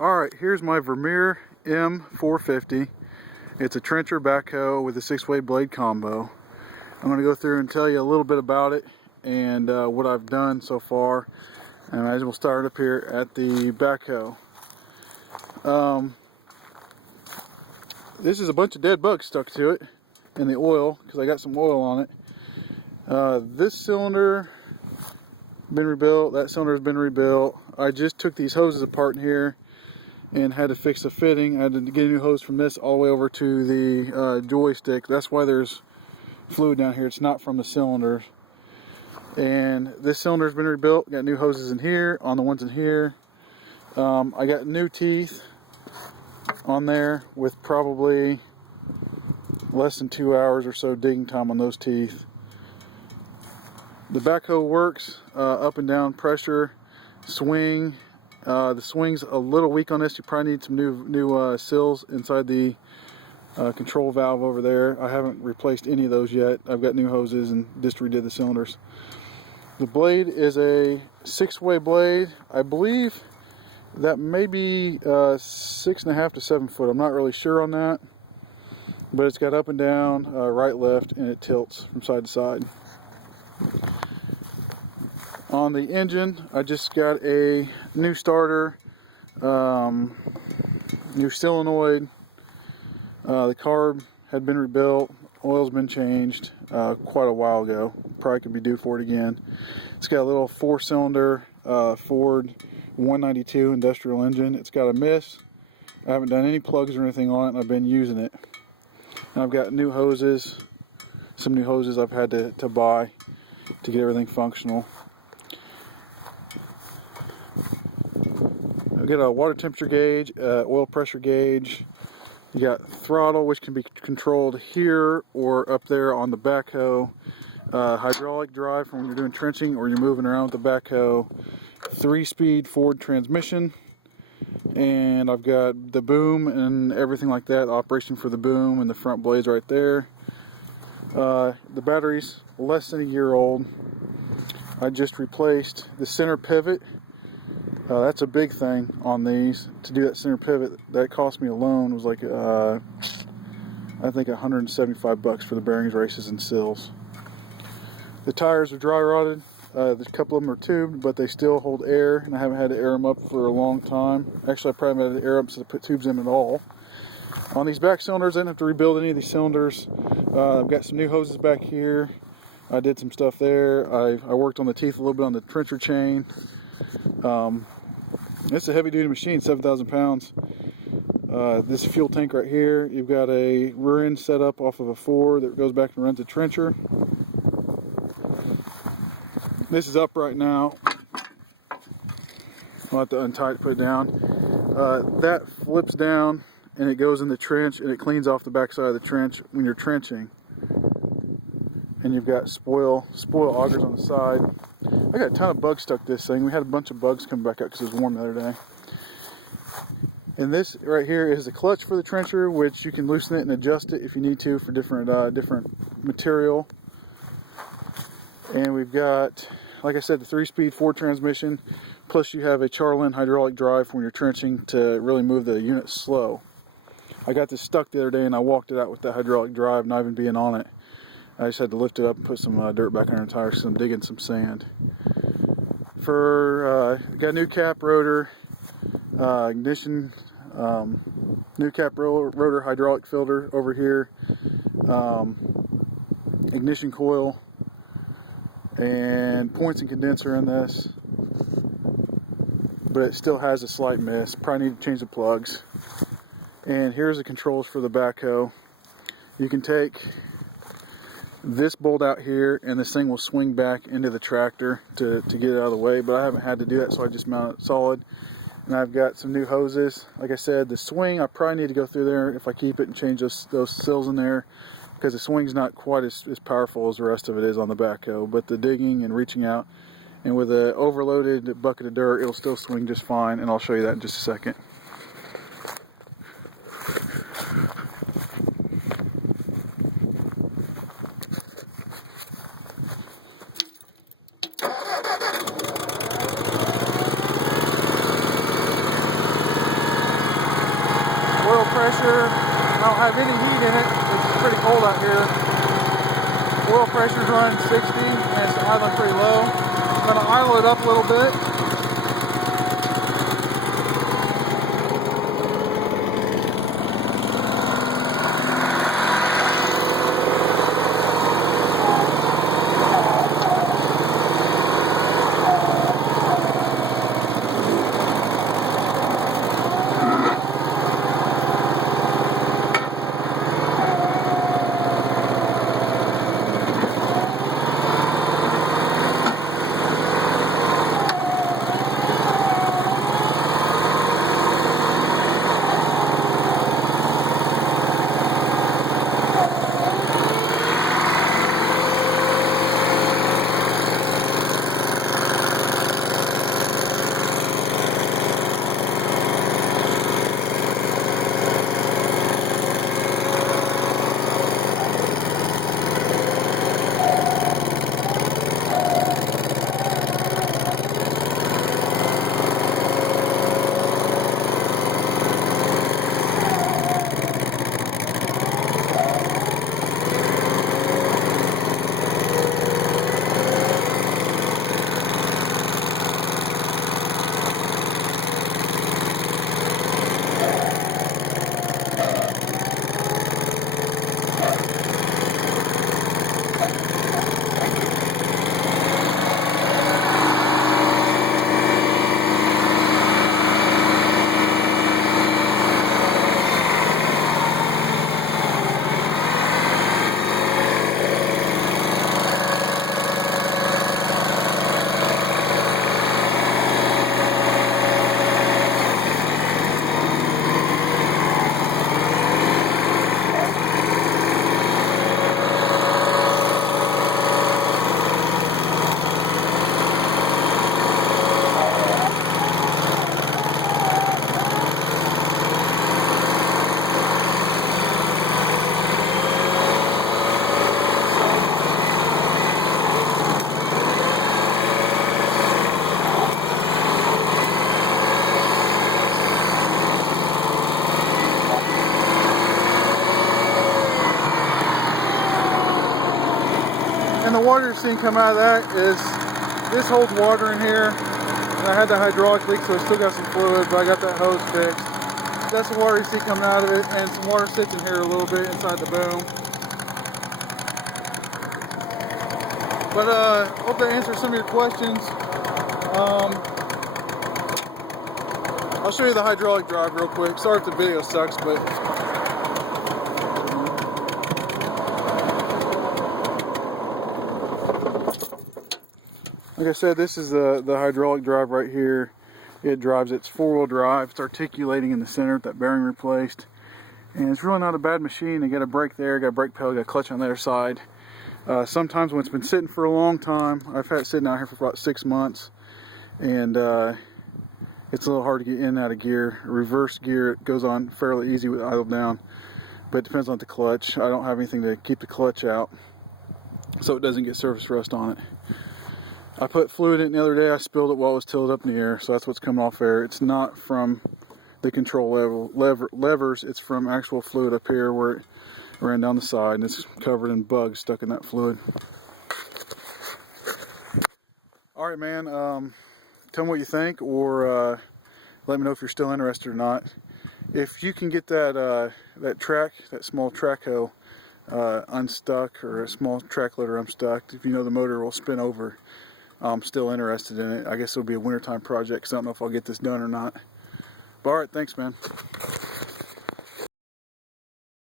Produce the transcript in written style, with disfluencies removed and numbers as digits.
Alright, here's my Vermeer M450. It's a trencher backhoe with a 6-way blade combo. I'm going to go through and tell you a little bit about it and what I've done so far. And as we'll start up here at the backhoe. This is a bunch of dead bugs stuck to it in the oil because I got some oil on it. This cylinder been rebuilt, that cylinder has been rebuilt. I just took these hoses apart in here and had to fix the fitting. I had to get a new hose from this all the way over to the joystick. That's why there's fluid down here. It's not from the cylinder. And this cylinder's been rebuilt. Got new hoses in here, on the ones in here. I got new teeth on there with probably less than 2 hours or so digging time on those teeth. The backhoe works up and down pressure, swing. The swing's a little weak on this. You probably need some new sills inside the control valve over there. I haven't replaced any of those yet. I've got new hoses and just redid the cylinders. The blade is a 6-way blade. I believe that may be 6.5 to 7 foot. I'm not really sure on that, but it's got up and down, right, left, and it tilts from side to side. On the engine, I just got a new starter, new solenoid. The carb had been rebuilt, oil's been changed quite a while ago. Probably could be due for it again. It's got a little 4-cylinder Ford 192 industrial engine. It's got a miss. I haven't done any plugs or anything on it, and I've been using it. And I've got new hoses, some new hoses I've had to buy to get everything functional. I've got a water temperature gauge, oil pressure gauge. You got throttle, which can be controlled here or up there on the backhoe. Hydraulic drive for when you're doing trenching or you're moving around with the backhoe. 3-speed Ford transmission. And I've got the boom and everything like that. Operation for the boom and the front blades right there. The battery's less than a year old. I just replaced the center pivot. That's a big thing on these. To do that center pivot, that cost me alone was like I think $175 for the bearings, races, and sills. The tires are dry rotted. A couple of them are tubed, but they still hold air, and I haven't had to air them up for a long time. Actually, I probably haven't had to air them since I put tubes in at all. On these back cylinders, I didn't have to rebuild any of these cylinders. I've got some new hoses back here. I did some stuff there. I worked on the teeth a little bit on the trencher chain. It's a heavy-duty machine, 7,000 pounds. This fuel tank right here, you've got a rear end set up off of a Ford that goes back and runs a trencher. This is up right now. I'll have to untie it to put it down. That flips down and it goes in the trench and it cleans off the back side of the trench when you're trenching. And you've got spoil augers on the side. I got a ton of bugs stuck to this thing. We had a bunch of bugs come back up because it was warm the other day. And this right here is the clutch for the trencher, which you can loosen it and adjust it if you need to for different material. And we've got, like I said, the 3-speed Ford transmission. Plus you have a Charlin hydraulic drive when you're trenching to really move the unit slow. I got this stuck the other day and I walked it out with that hydraulic drive, not even being on it. I just had to lift it up and put some dirt back under the tires because I'm digging some sand. Got a new cap rotor, ignition, new cap rotor hydraulic filter over here, ignition coil, and points and condenser in this. But it still has a slight miss. Probably need to change the plugs. And here's the controls for the backhoe. You can take this bolt out here and this thing will swing back into the tractor to get it out of the way, but I haven't had to do that, so I just mount it solid. And I've got some new hoses. Like I said, the swing, I probably need to go through there if I keep it and change those sills in there, because the swing's not quite as powerful as the rest of it is on the backhoe. But the digging and reaching out, and with an overloaded bucket of dirt, it'll still swing just fine, and I'll show you that in just a second. pressure. I don't have any heat in it. It's pretty cold out here. Oil pressure's running 60 and it's idling pretty low. I'm going to idle it up a little bit. And the water you're seeing come out of that is, this holds water in here. And I had the hydraulic leak, so I still got some fluid, but I got that hose fixed. That's the water you see coming out of it, and some water sits in here a little bit inside the boom. But hope that answers some of your questions. I'll show you the hydraulic drive real quick. Sorry if the video sucks, but like I said, this is the hydraulic drive right here. It drives, it's four-wheel drive. It's articulating in the center with that bearing replaced. And it's really not a bad machine. You got a brake there, got a brake pedal, got a clutch on the other side. Sometimes when it's been sitting for a long time, I've had it sitting out here for about 6 months, and it's a little hard to get in and out of gear. Reverse gear, it goes on fairly easy with idle down, but it depends on the clutch. I don't have anything to keep the clutch out, so it doesn't get surface rust on it. I put fluid in it the other day. I spilled it while it was tilted up in the air, so that's what's coming off there. It's not from the control levers, it's from actual fluid up here where it ran down the side, and it's covered in bugs stuck in that fluid. Alright, man, tell me what you think, or let me know if you're still interested or not. If you can get that that small track hoe unstuck, or a small track loader unstuck, if you know the motor will spin over, I'm still interested in it. I guess it'll be a wintertime project because I don't know if I'll get this done or not. But alright, thanks, man.